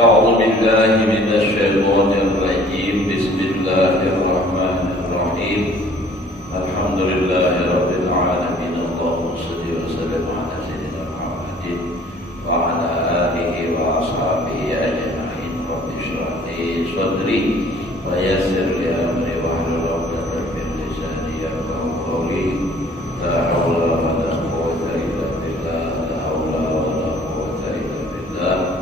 أعوذ بالله من الشيطان الرجيم. بسم الله الرحمن الرحيم. الحمد لله رب العالمين. اللهم صل وسلم على سيدنا محمد وعلى آله وأصحابه أجمعين. رب اشرح لي صدري ويسر لي أمري واحلل عقدة من لساني يفقهوا قولي. لا حول ولا قوة إلا بالله. لا حول ولا قوة إلا بالله.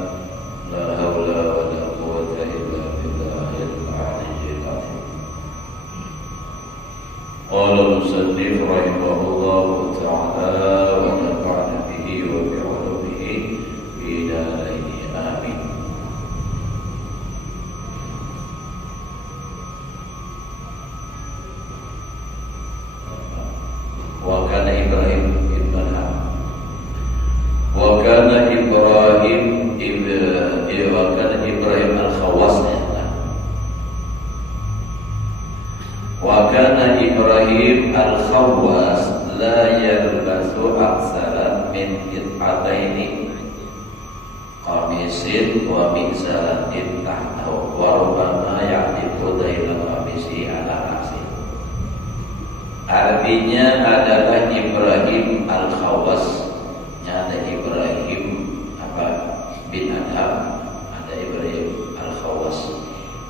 لا حول ولا قوة إلا بالله العلي العظيم. قال المصنف رحمه الله تعالى ونفعنا به وبعلومه في دارين آمين. وكان إبراهيم al-Khawas. وكان إبراهيم al-Khawas لا يلبس أكثر من قطعتين قميص ومئزرة تحته وربما يعتق ذيل القميص على رأسه. Artinya adalah Ibrahim al-Khawas, ada Ibrahim bin Adham, ada Ibrahim al-Khawas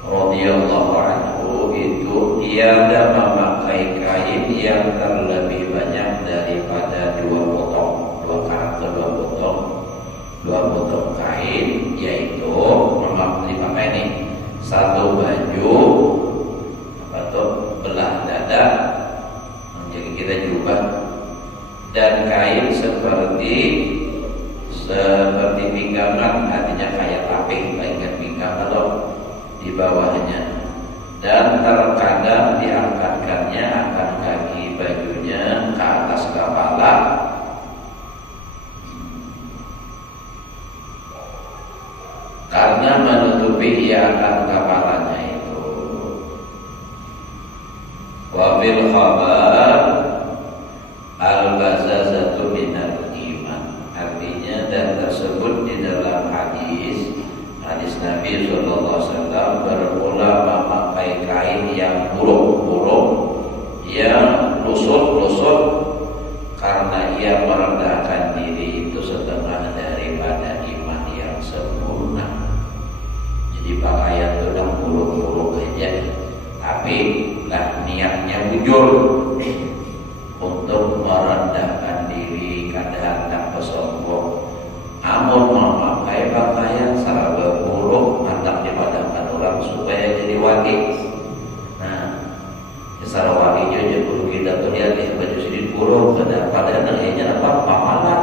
radhiyallahu anhu, itu tiada memakai kain yang terlebih banyak daripada dua potong kain, yaitu dipakai nih satu baju belah dada, jadi kita jubah, dan kain seperti pinggangan, artinya kayak taping, kayak pinggang kalau di bawahnya, dan terkadang diangkatkannya akan kaki bajunya ke atas kepala karena menutupi akan kepalanya itu. Wabil khabar al-bazazatu minal iman, artinya dan tersebut di dalam hadis Nabi SAW bermula memakai kain yang buruk, yang lusut karena ia merendahkan diri itu setengah daripada iman yang sempurna. Jadi pakaian itu yang buruk aja, tapi niatnya bujur untuk merendahkan diri, kadang tak bersombong. Amun memakai pakaian sahabat buruk, hendak dipandangkan orang supaya jadi wali. Nah, secara walinya aja buruk, kita tuh lihat ya baju sedikit buruk, padahal nilainya apa? Pamalan.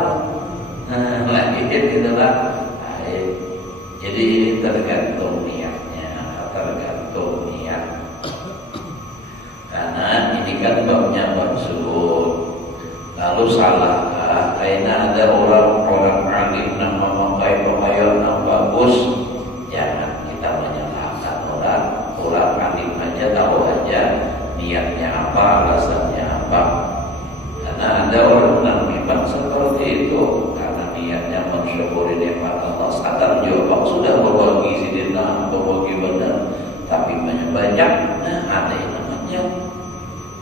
Nah, lagi itulah. Jadi ini tergantung niatnya, tergantung niat. Karena ini kan babnya maksud. Lalu salah karena ada orang alim yang memakai pakaian yang bagus, jangan kita menyalahkan orang alim aja, tahu aja niatnya apa, alasannya apa. Karena ada orang yang memang seperti itu, karena niatnya mensyukuri nikmat Allah, sadar juga sudah berbagi sidina, berbagi benar, tapi banyak, ada yang namanya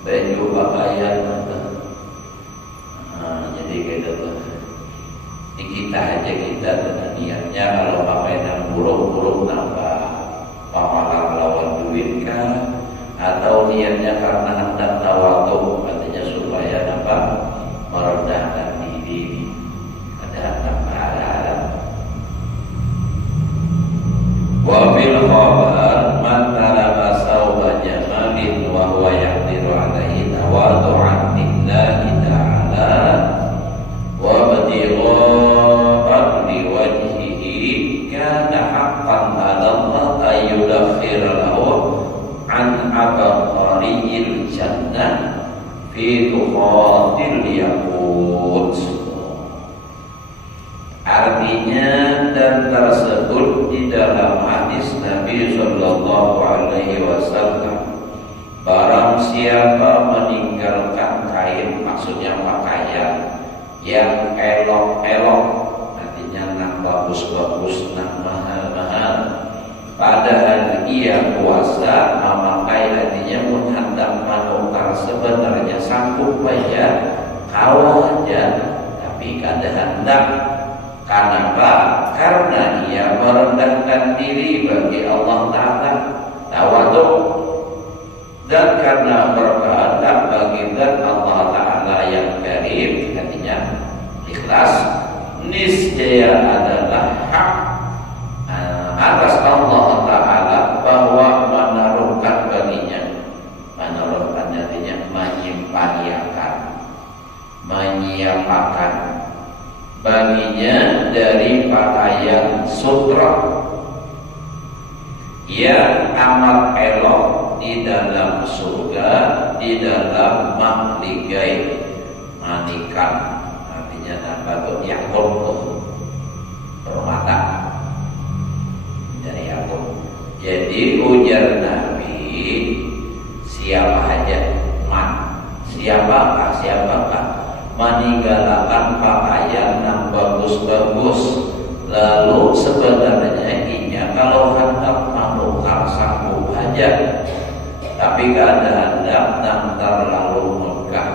baju pakaian. Jadi di kita aja dengan niatnya, kalau pakai yang buruk nambah pamalan lawan duit kan, atau niatnya karena hendak tawadhu, artinya supaya merendahkan diri, ada pahala. Wa bil khabar man talaba sauba jamalin wa huwa yaqdiru alaihi tawadhu'an lillahi ta'ala wa btighaa'an liwajhihi kana haqqan 'ala Allah ayyudakhkhira lahu an abqariyil jannah fi tuqatil yaqut. Artinya, dan tersebut di dalam hadis Nabi sallallahu alaihi wasallam, barang siapa meninggalkan kain, maksudnya pakaian yang elok-elok, artinya nak bagus-bagus, nak mahal-mahal, padahal ia puasa, memakai hatinya pun hendak menukar, sebenarnya sanggup bayar kawal aja, tapi kada hendak. Kenapa? Karena ia merendahkan diri bagi Allah Ta'ala, tawadhu, dan karena berkehendak bagi zat Allah Ta'ala yang karim, artinya ikhlas, niscaya adalah hak atas Allah Ta'ala bahwa menaruhkan baginya, menaruhkan artinya menyiapkan baginya dari pakaian sutra yang amat elok di dalam surga, di dalam mahligai manikan, artinya nabatut yakut, permata dari yakut. Jadi ujar Nabi, siapa aja siapakah meninggalkan pakaian yang bagus-bagus, lalu sebenarnya inya kalau hendak menukar sanggup aja, tapi kada hendak yang terlalu megah,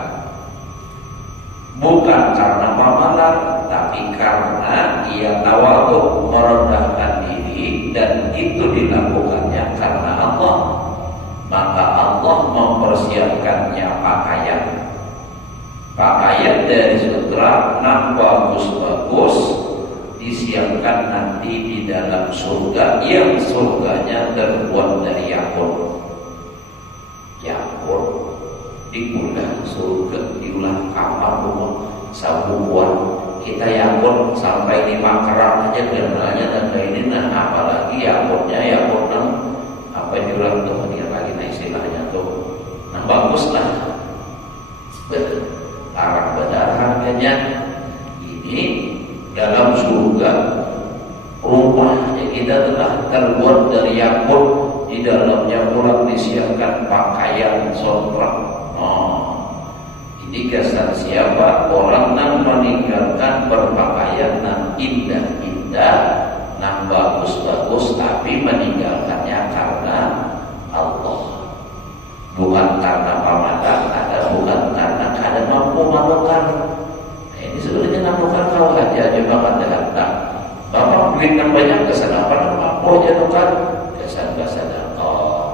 bukan karena pamalar, tapi karena ia tawadhu, merendahkan diri, dan itu dilakukannya karena Allah. Maka Allah mempersiapkannya pakaian dari sutra yang bagus-bagus, disiapkan nanti di dalam surga, yang surganya terbuat dari yakut dikulah surga, diulah kamar rumah sabuan kita yakut sampai di Makassar aja kenalnya, dan ini nah apalagi yakutnya yakut apa yang diulang tuh lagi nah istilahnya tuh nah bagus lah, larang benar harganya. Ini dalam surga rumahnya kita telah terbuat dari yakut, di dalamnya pula disiapkan pakaian sutra. Ini kesan siapa orang yang meninggalkan berpakaian yang indah-indah, yang bagus-bagus, tapi meninggalkannya karena Allah, bukan karena pamatan, bukan karena kada mampu malukan. Ini sebenarnya namukan kau aja coba kada hendak. Bapak duit yang banyak kesan apa yang mampu aja nukan kesan sedekah.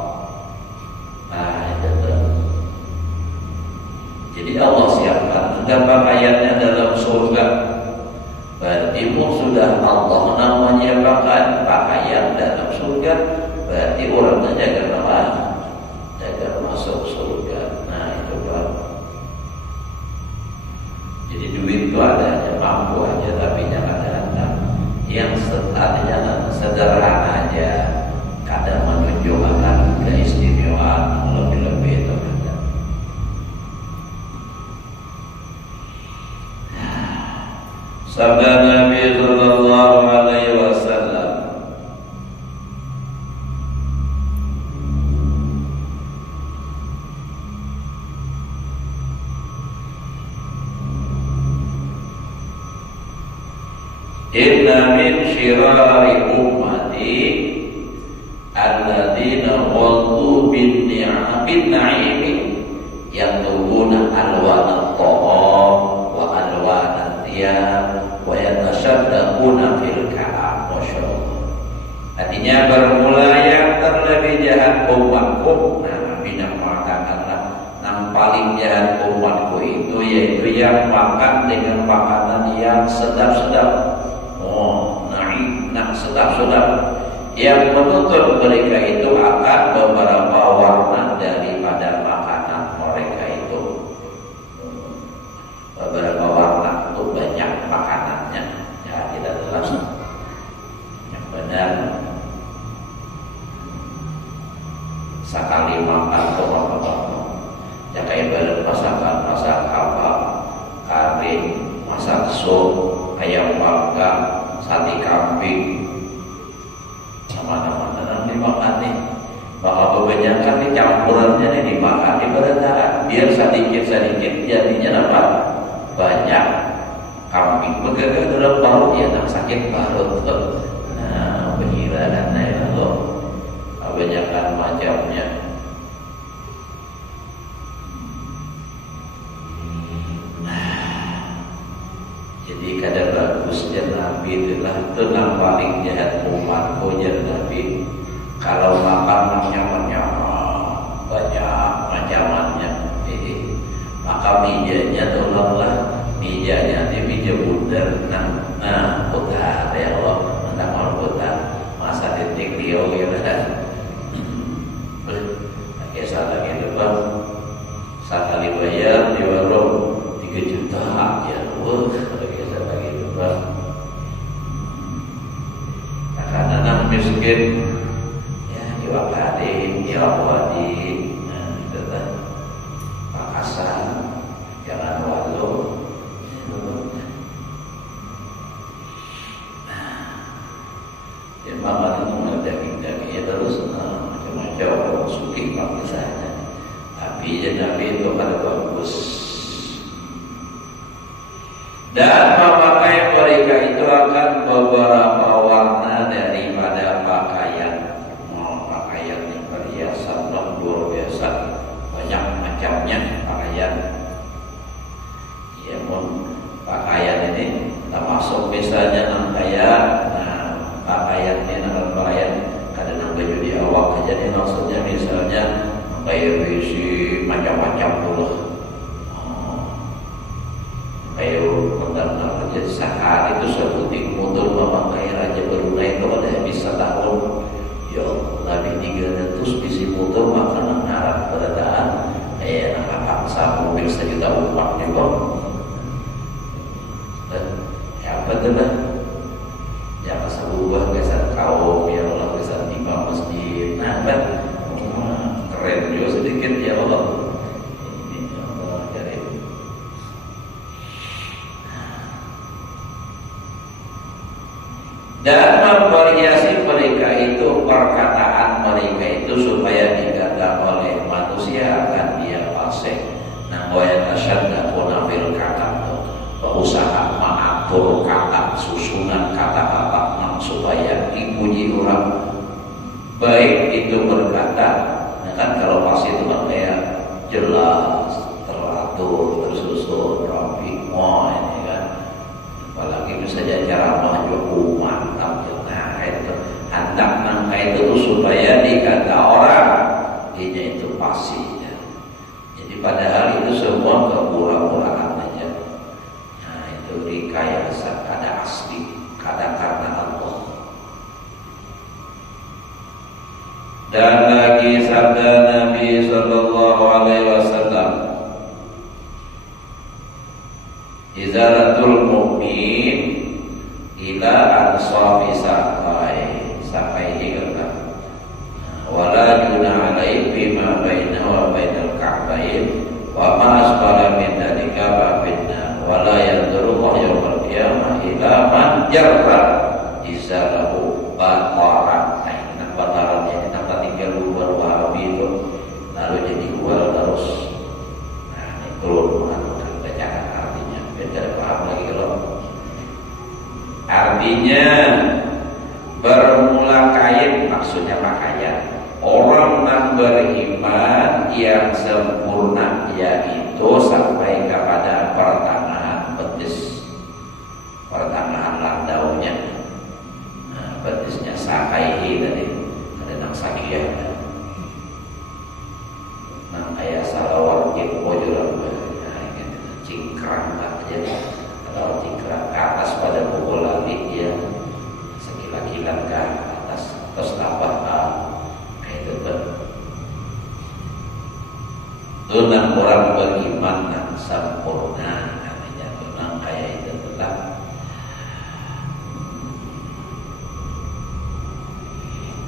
Nah itu. Jadi Allah siapkan dan pakaiannya dalam surga. Berarti sudah Allah namanya pakaian dalam surga. Berarti orangnya jaga apa? Jaga masuk surga. Nah itu Pak. Jadi duit itu ada, mampu aja, tapi jangan ada yang artinya sederhana aja, kadang menunjukkan keistimewaan lebih-lebih itu ada. Sabda Nabi Sallallahu Alaihi Wasallam, inna min syirari ummati alladzina ghaddu bin na'imi yatubuna alwana at-ta'am wa alwana thiyab wa yatashaddaquna fil kalam. Masyaallah. Artinya bermula yang terlebih jahat umatku. Nah, bina mengatakanlah yang paling jahat umatku itu yaitu yang makan dengan makanan yang sedap-sedap. Sedap-sedap yang menuntut mereka itu akan beberapa warna daripada makanan mereka itu. Beberapa warna itu banyak makanannya, ya tidak jelas yang benar. Sekali makan tuh apa-apa, ya kayak masak apa, kari, masak sup, ayam bakar, sate kambing, mana-mana dimakan nih. Bahwa kebanyakan nih campurannya nih dimakan di berendahan, biar sedikit-sedikit jadinya apa? Banyak. Kambing begagah dalam parut ya, tak sakit parut. Nah, pengirannya itu kebanyakan macamnya. Jadi kada bagusnya Nabi itulah tenang paling jahat umatku ya Nabi. Kalau makan nyaman-nyaman banyak macamannya, maka mijanya tolonglah mijanya di meja bundar. Nah putar ya Allah, hendak mau putar masa titik dia kira pakai salah gitu bang, sekali bayar di warung 3 juta ya, wah pakai salah gitu bang. Nah, karena anak miskin ya diwakadin, diwakadin, nah itu kan Makassar jangan walau. Ya makan itu daging-dagingnya terus macam-macam orang suki misalnya. Tapi Nabi itu kada bagus. Dan memakai mereka itu akan beberapa warna daripada pakaian. Pakaian yang perhiasan luar biasa, banyak macamnya pakaian. Ya mun pakaian ini termasuk misalnya pakaiannya dalam pakaian kadang baju di awak aja nih, maksudnya misalnya kayak besi macam-macam dulu, kayak benar-benar aja sehari itu sebuting motor memakai Raja Brunei itu ada bisa tahun ya lebih 300 bisi motor makanan Arab beradaan nak paksa mobil 1 juta uang juga ya betul lah. Ya pasal ubah kesan kaum ya Allah, kesan imam masjid. Nah kan keren juga sedikit ya Allah. Ini Allah jadi. Dan memvariasi mereka itu, perkataan mereka itu supaya dikata oleh manusia akan dia fasik. Nah wa yatasaddaquna fil kalam, berusaha mengatur kata, susunan kata-kata supaya dipuji orang. Baik itu berkata, nah kan kalau pas itu kan kayak jelas, teratur, tersusun, rapi, ini kan. Apalagi misalnya cara maju mantap, nah itu hendak nangka itu supaya dikata orang, dia itu pasti. Jadi padahal itu semua kepura-puraan aja. Nah itu rekayasa, kada asli, kada karena Allah. Dan lagi sabda Nabi sallallahu alaihi wasallam, izaratul mu'min ila ansafi sakai hingga wala juna alaihi bima bainahu wa bainal ka'bain wa ma asfala min dalika babinna wala yadurru yawmal qiyamah ila man jarra izarahu bataran. Nah bataran ini nampak 3 luar wahabi itu lalu jadi gua terus. Nah ini turun bacaan artinya beda, paham lagi kalau artinya bermula kain, maksudnya pakaian. Orang yang beriman yang sempurna yaitu sampai kepada pertengahan betis, pertengahan landaunya. Nah, betisnya sakaihi tadi ada nang sakiyah. Nang kayak salawat di pojoran, nah ini cingkrang aja. Kalau cingkrang ke atas pada pukul lagi dia sekila-kilan ke atas terus tambah itu kan. Tunang orang beriman yang sempurna namanya, tunang kayak itu telah.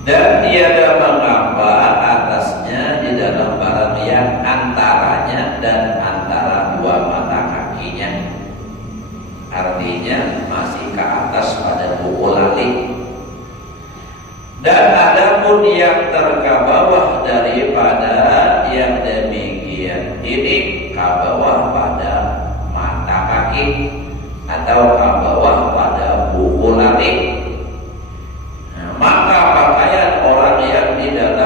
Dan tiada mengapa atasnya di dalam barang yang antaranya dan antara dua mata kakinya. Artinya masih ke atas pada pukul lali. Dan adapun yang terkabawah daripada yang demikian ini kabawah pada mata kaki atau kabawah pada buku lali. Nah, maka pakaian orang yang di dalam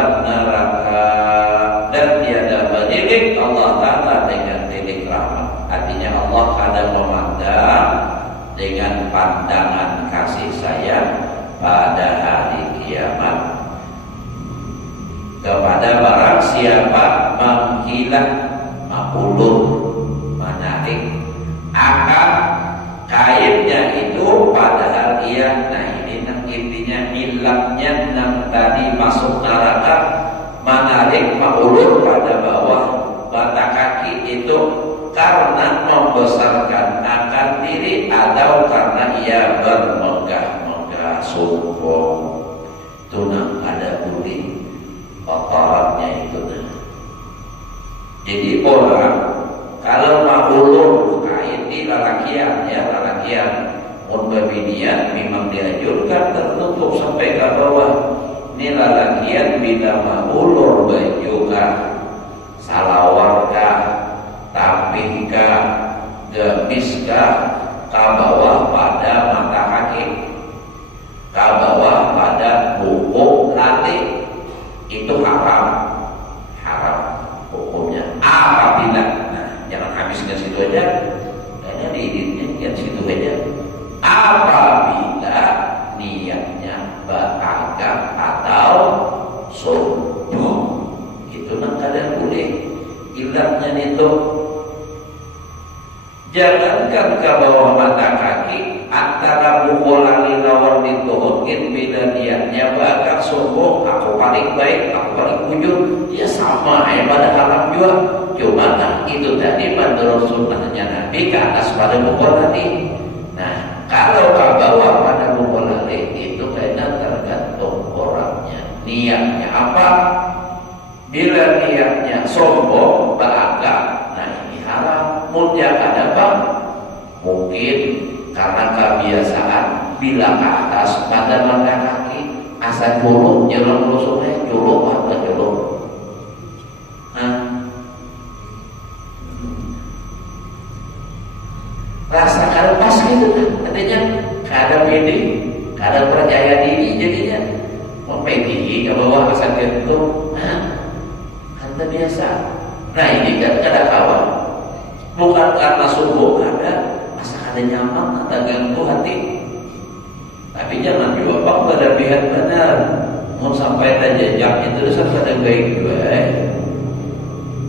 kiamat. Artinya Allah kadang memandang dengan pandangan kasih sayang pada hari kiamat kepada barang siapa menghilang, mengulur, menarik akar kainnya itu padahal ia, nah ini intinya hilangnya yang tadi masuk neraka, menarik, mengulur pada bawah mata kaki itu karena membesarkan akan diri atau karena ia bermegah-megah sombong. Itu ada budi kotorannya itu. Jadi orang kalau mau ulur kain di lalakian, ya lalakian munbabinian memang dianjurkan tertutup sampai ke bawah. Ini lalakian bila mau ulur baju kah, salawar kah, tapih kah, gamis kah, ke bawah pada mata kaki, ke bawah pada buku latih, itu haram, haram hukumnya. Apabila, nah jangan habiskan situ aja, karena diiditnya situ aja. Apabila niatnya beragam atau sombong, itu kalian boleh. Ilatnya itu jangankan ke bawah mata kaki, antara bukulani lawan diturutin bila niatnya bakal sombong, aku paling baik, aku paling ujur, ya sama ya pada haram juga. Cuma kan itu tadi menurut sunnahnya Nabi ke atas pada bukulani. Nah kalau ke bawah pada bukulani itu kayaknya tergantung orangnya, niatnya apa. Bila niatnya sombong, beragam, nah ini haram. Mudah ada bang, mungkin karena kebiasaan bila ke atas pada mata kaki asal culuk, jalan musuhnya culuk apa culuk. Rasakan pas gitu kan, katanya kadang pede, kadang percaya diri jadinya mempedi ke bawah asal gentung. Karena biasa. Nah ini kan ada kawan, bukan karena sombong ada, masa ada nyaman atau ganggu hati. Tapi jangan juga bang berlebihan benar. Mau sampai terjejak itu sampai baik-baik.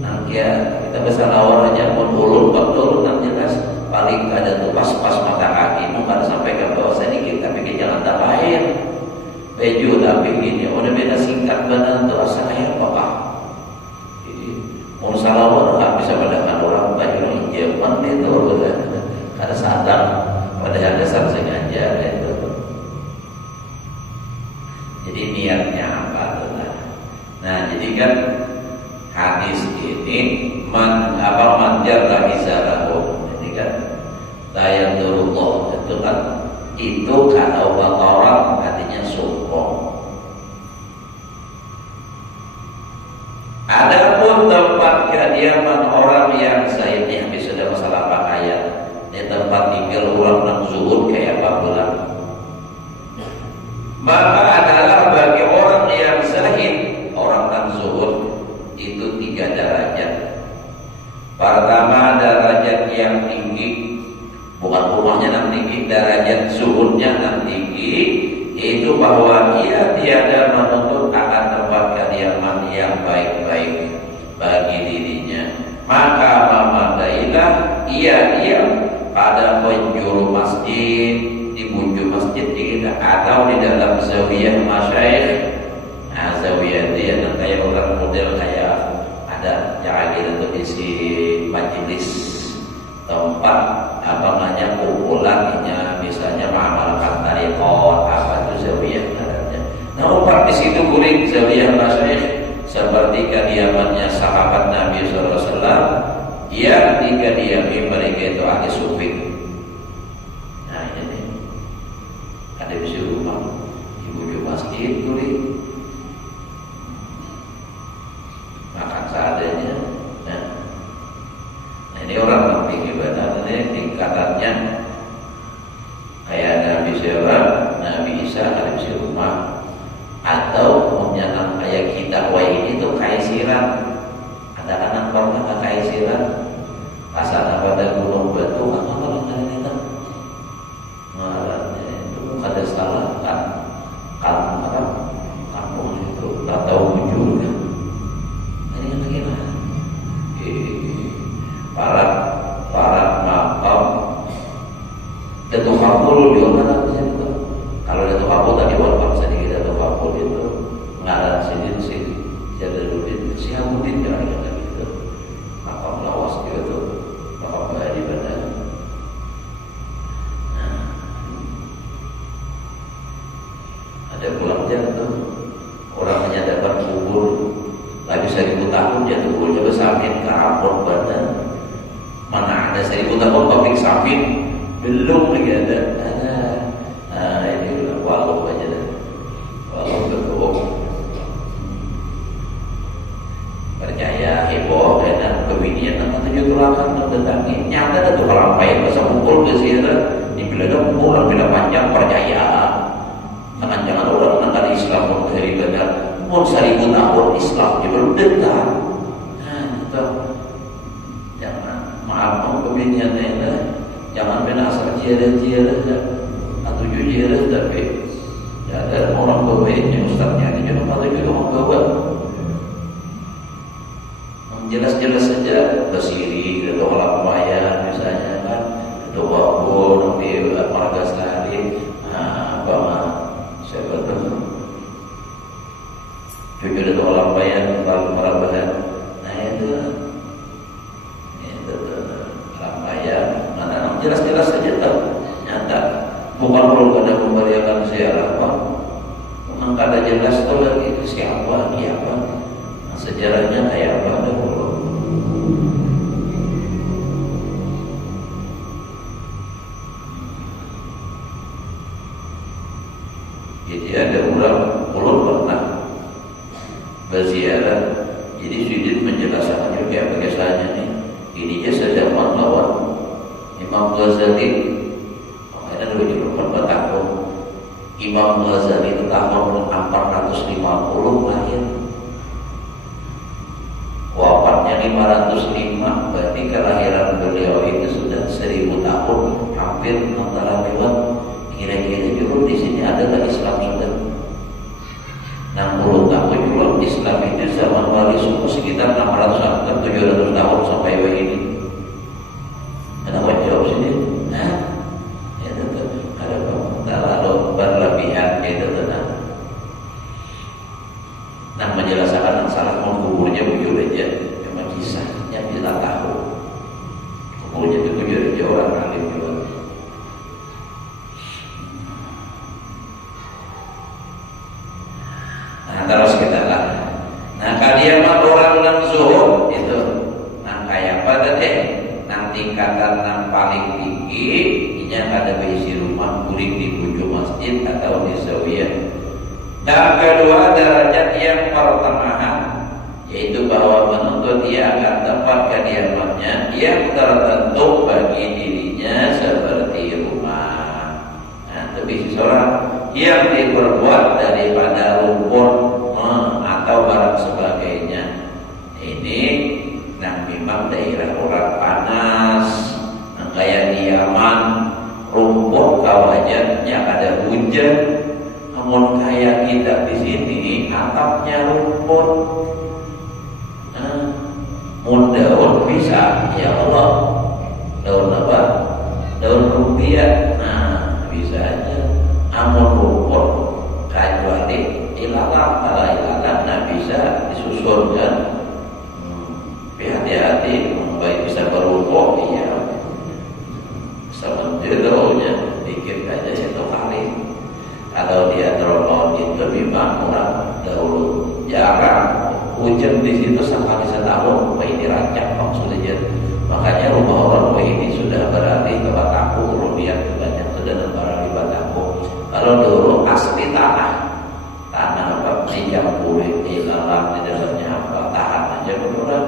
Nanti ya kita besar awal aja mau ulur, bang ulur nanti jelas paling ada tuh pas mata kaki, mau ada sampai ke bawah sedikit, tapi jangan tambahin. Baju tapi gini, udah beda singkat benar tuh asal air apa? Mau salawat nggak bisa padahal orang baju Jerman itu udah ada sadar, padahal dasar sengaja itu. Jadi niatnya apa tuh? Nah jadi kan hadis ini manjar lagi zarahu. Jadi kan daya turullah itu kan itu kalau bataran artinya sombong. Adapun tempat kediaman orang yang ini habis sudah masalah pakaian, ini tempat tinggal orang yang zuhud kayak apa pula. Maka adalah bagi orang yang zahid, orang yang zuhud itu 3 derajat. Pertama derajat yang tinggi, bukan rumahnya yang tinggi, derajat zuhudnya yang tinggi, itu bahwa ia tiada menuntut akan tempat kediaman yang baik-baik bagi dirinya. Maka memadailah ia diam pada penjuru masjid, di punjul masjid atau di dalam zawiyah masyayikh. Nah zawiyah itu yang kayak orang model kayak ada jagir untuk isi majelis tempat apa namanya kumpulannya, misalnya mengamalkan tariqat apa itu zawiyah namanya. Nah umpam di situ guling zawiyah masyayikh seperti kediamannya sahabat Nabi SAW yang dikediami mereka itu ahli sufi. Nah ini ada di rumah ibu masjid guling makan seadanya. Nah ini orang yang ibadah ini tingkatannya kayak Nabi Nabi Isa ada di rumah, atau menyandang kayak kita ini tuh kaisiran. Ada anak pernah kaisiran pas ada tufakul juga kan di situ. Kalau ada tufakul tadi walaupun sedikit ada tufakul itu ngaran sini Jalaluddin Syihabuddin dari itu makam lawas itu makam di Bandar. Ada pulang jatuh orang menyadapkan kubur lagi 1000 tahun jatuh kuburnya bersamin karapot badan. Mana ada 1000 tahun pabrik samin belum lagi ada ini walau aja dah walau betul percaya heboh dan kebinian nama 7 tulakan mendatangi nyata itu orang lain masa pukul ke sini dibilang pulang bila panjang percaya jangan orang menangkan Islam untuk hari benar pun 1000 tahun Islam dia baru dengar itu jangan maaf kebinian ini jangan benar asal cia-cia atau jujur tapi ada orang bawainnya ustaznya ini cuma kalau itu orang bawa jelas-jelas saja bersiri atau orang bayar misalnya kan atau wabur di marga sehari apa mah saya betul jujur atau orang bayar kalau merabahan itu orang bayar mana jelas-jelas saja tahu nyata bukan perlu ada memberikan siapa memang kada jelas tahu lagi itu siapa dia apa sejarahnya kayak apa ada perlu. Jadi ada orang ulun pernah berziarah. Jadi Syidin menjelaskan juga biasanya nih ini dia sejaman lawan Imam Ghazali. Ada 24 tahun. Imam Ghazali itu tahun 450 lahir. Wafatnya 505, berarti kelahiran beliau itu sudah 1000 tahun, hampir antara lewat. Kira-kira juga di sini adalah Islam sudah 60 tahun juga Islam itu zaman Wali Songo sekitar 600 atau 700 tahun sampai ini. Kenapa jawab sini? Ya tentu ada terlalu berlebihan itu tenang. Nah menjelaskan salah kuburnya bujur aja, memang kisahnya kita tahu. Kuburnya itu bujur aja orang alim juga. Nah terus kita lah. Nah kalimat orang yang zuhud itu, nang kayak apa tadi? Nang tingkatan nang paling tinggi, ini ada berisi rumah kuring di ujung masjid atau di zawiyah. Dan kedua derajat yang pertengahan, yaitu bahwa menuntut ia akan tempat kediamannya yang tertentu bagi dirinya seperti rumah. Nah itu bisa seorang yang diperbuat daripada rumput atau barang sebagainya. Ini nah memang daerah orang panas, kayak di Yaman rumput kawajannya ada hujan. Namun kayak kita di sini atapnya rumput, daun bisa, ya Allah, daun apa? Daun rupiah, nah bisa aja. Namun rumput kecuali ilalang, kalau ilalang, nah bisa disusunkan. Hati-hati, baik bisa beruntung, iya. Sama jodohnya dikit aja satu kali. Kalau dia terlalu itu memang orang dahulu jarang hujan di situ sampai setahun. Wah ini rancak maksudnya. Makanya rumah orang ini sudah beralih ke Batako. Rupiah banyak sudah beralih ke Batako. Kalau dulu asli tanah apa pinjam kulit ilalang di dalamnya apa tahan aja beneran.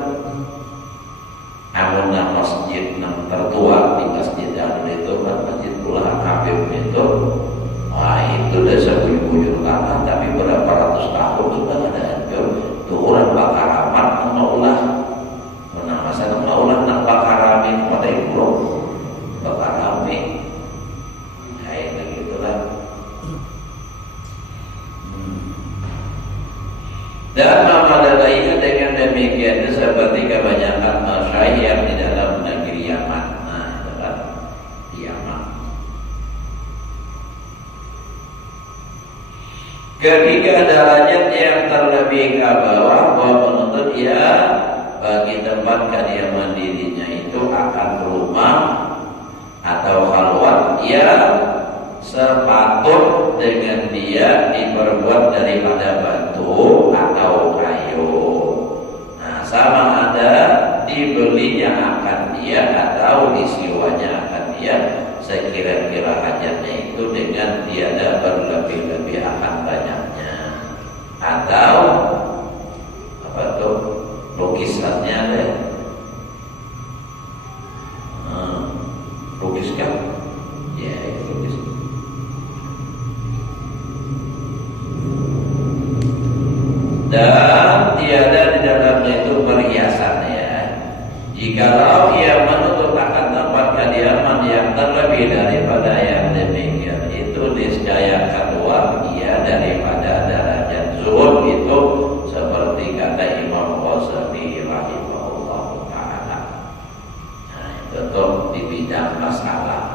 Ketiga, derajat yang terlebih ke bawah bahwa penuntut ya bagi tempat kediaman dirinya itu akan rumah atau khalwat yang sepatut dengan dia diperbuat daripada batu atau kayu. Nah, sama ada dibelinya akan dia atau disewanya akan dia, sekira-kira hajatnya itu dengan tiada berlebih-lebih akan banyaknya. Atau apa tuh lukisannya deh, lukiskan, ya itu lukis. Dan tiada di dalamnya itu perhiasan ya. Jikalau ia menuntut akan tempat kediaman yang terlebih daripada yang demikian, itu niscaya kedua ia daripada derajat zuhud itu seperti kata Imam Ghazali rahimahullah taala. Nah, itu tuh di bidang masalah